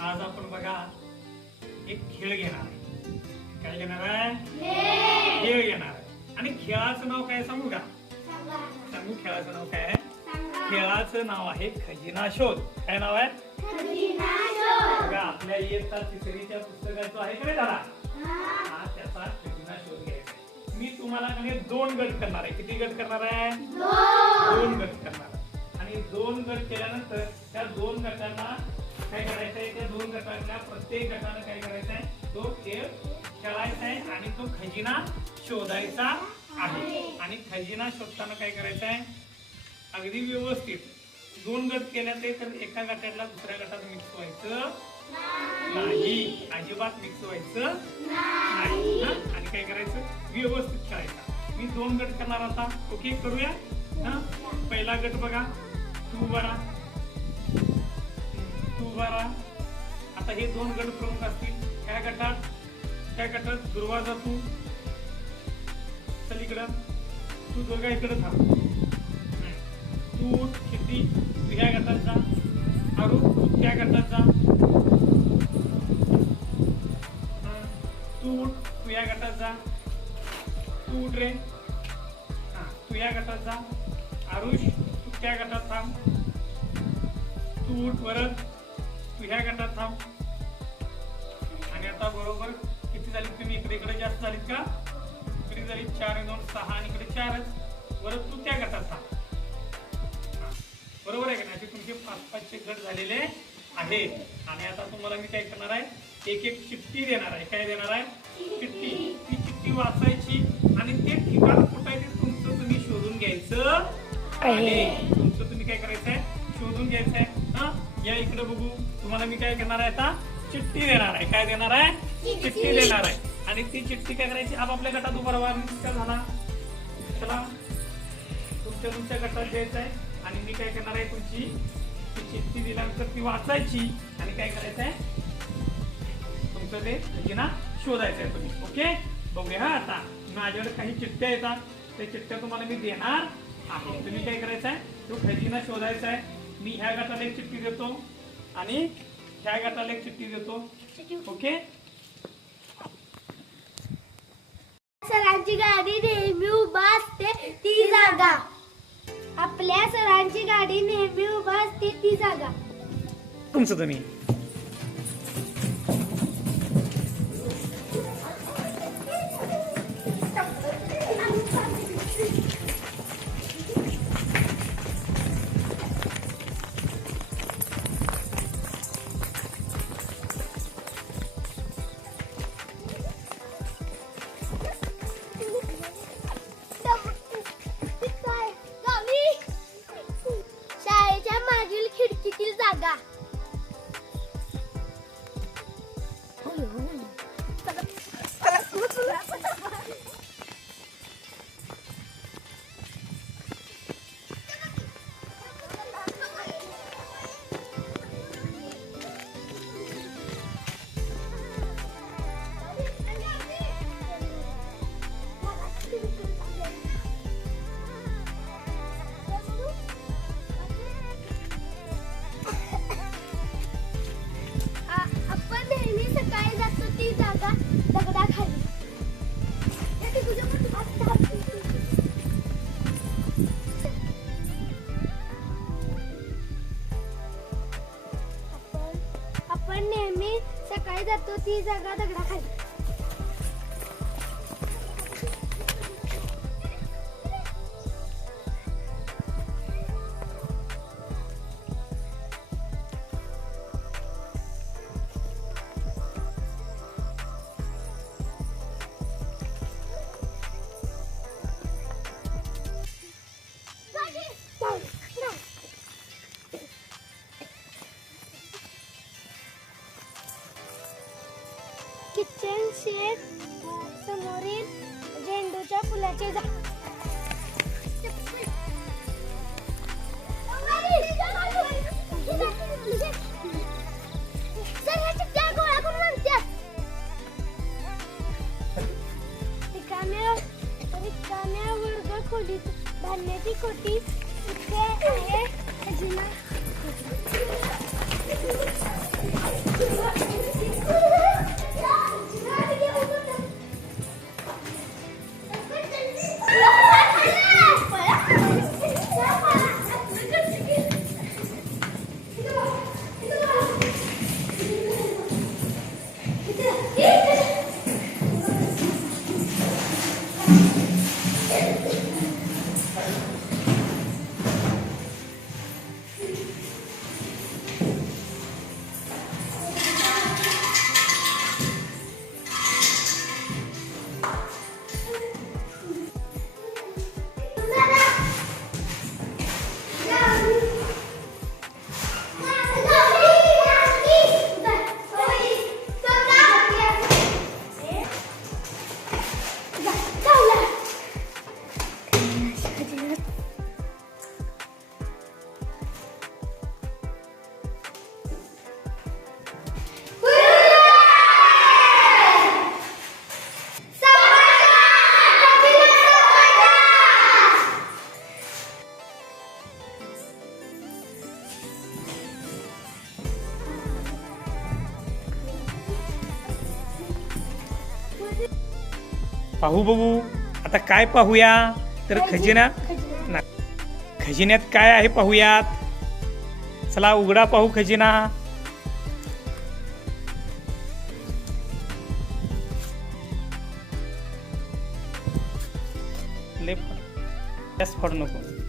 आज आपण बघा एक खेळ घेणार आहे. काय घेणार आहे? खेळ. घेणार आहे. आणि खेळाचं नाव काय सांगू का? सांगू. खेळाचं नाव काय आहे? खेळाचं नाव आहे खजिना शोध. काय नाव आहे? बघा आपल्या इयत्ता तिसरीच्या पुस्तकाचं आहे का दादा? हा. त्याचा खजिना शोध घ्यायचा आहे. मी तुम्हाला नाही दोन गट करणार आहे. किती गट करणार आहे? दोन गट करणार आहे. आणि दोन गट केल्यानंतर त्या दोन गटांना ते प्रत्येक गटानं काय करायचं आहे तो खेळ खेळायचा आहे आणि तो खजिना शोधायचा आहे. आणि खजिना शोधताना काय करायचं आहे अगदी व्यवस्थित. दोन गट केल्या ते तर एका गटाला दुसऱ्या गटात मिक्स व्हायचं नाही. अजिबात मिक्स व्हायचं नाही. आणि काय करायचं? व्यवस्थित खेळायचं. मी दोन गट करणार आता. ओके करूया? हा? पहिला गट बघा. तू बरा तू बरा आता हे दोन गट प्रमुख असतील. ह्या गटात त्या गटात दुर्वा जातो चल इकडं तू दुर्गा इकडं थांब. तू किती तू ह्या गटात जा. आरू तू त्या गटात जा. तू उठ तू या गटात जा. तू उठ रे. हा तू या गटात जा. आरुष तू त्या गटात थांब. तू उठ परत तू ह्या गटात थांब. आता बरोबर किती झाली? तुम्ही इकडे इकडे जास्त झालीत का? इकडे झाली चार दोन सहा आणि इकडे चारच. परत तू त्या हा. बरोबर आहे का नाही? असे तुमचे पाच पाचचे गट झालेले आहेत. आणि आता तुम्हाला मी काय करणार आहे? एक एक चिठ्ठी देणार आहे. काय देणार आहे? चिठ्ठी. ती चिठ्ठी वाचायची आणि ते ठिकाण कुठं आहे ते तुमचं तुम्ही शोधून घ्यायचं आहे. तुमचं तुम्ही काय करायचं आहे शोधून घ्यायचं आहे हा? या इकडे बघू. तुम्हाला मी काय करणार आहे आता? चिठ्ठी देणार आहे. काय देणार आहे? चिठ्ठी. देणार आहे. आणि ती चिठ्ठी काय करायची? आपापल्या गटात उभा राहा. का झाला. चला. तुमच्या तुमच्या गटात द्यायचं आहे. आणि मी काय करणार आहे तुमची ती चिठ्ठी दिल्यानंतर ती वाचायची. आणि काय करायचं आहे? तुमचं ते खजिना शोधायचं आहे तुम्ही. ओके? बघूया हा आता. माझ्याकडे काही चिठ्ठ्या येतात. त्या चिठ्ठ्या तुम्हाला मी देणार आहे. तुम्ही काय करायचं आहे? तो खजिना शोधायचा आहे. मी ह्या गटाला एक चिठ्ठी देतो. आणि ह्या गटाला एक चिठ्ठी देतो. ओके? सरांची गाडी नेहमी उभा असते ती जागा. आपल्या सरांची गाडी नेहमी उभा असते ती जागा. तुमचं तुम्ही. 一个呦 जातो ती जागा दगडाखाली. किचन शेड समोरील झेंडूच्या फुलाचे झाड रिकाम्या रिकाम्या वर्ग खोलीत धान्याची खोटी इथे आहे खजिना पाहू बघू. आता काय पाहूया? तर खजिना. ना. खजिन्यात काय आहे पाहूयात? चला उघडा पाहू खजिना. जास्त फाडू नको.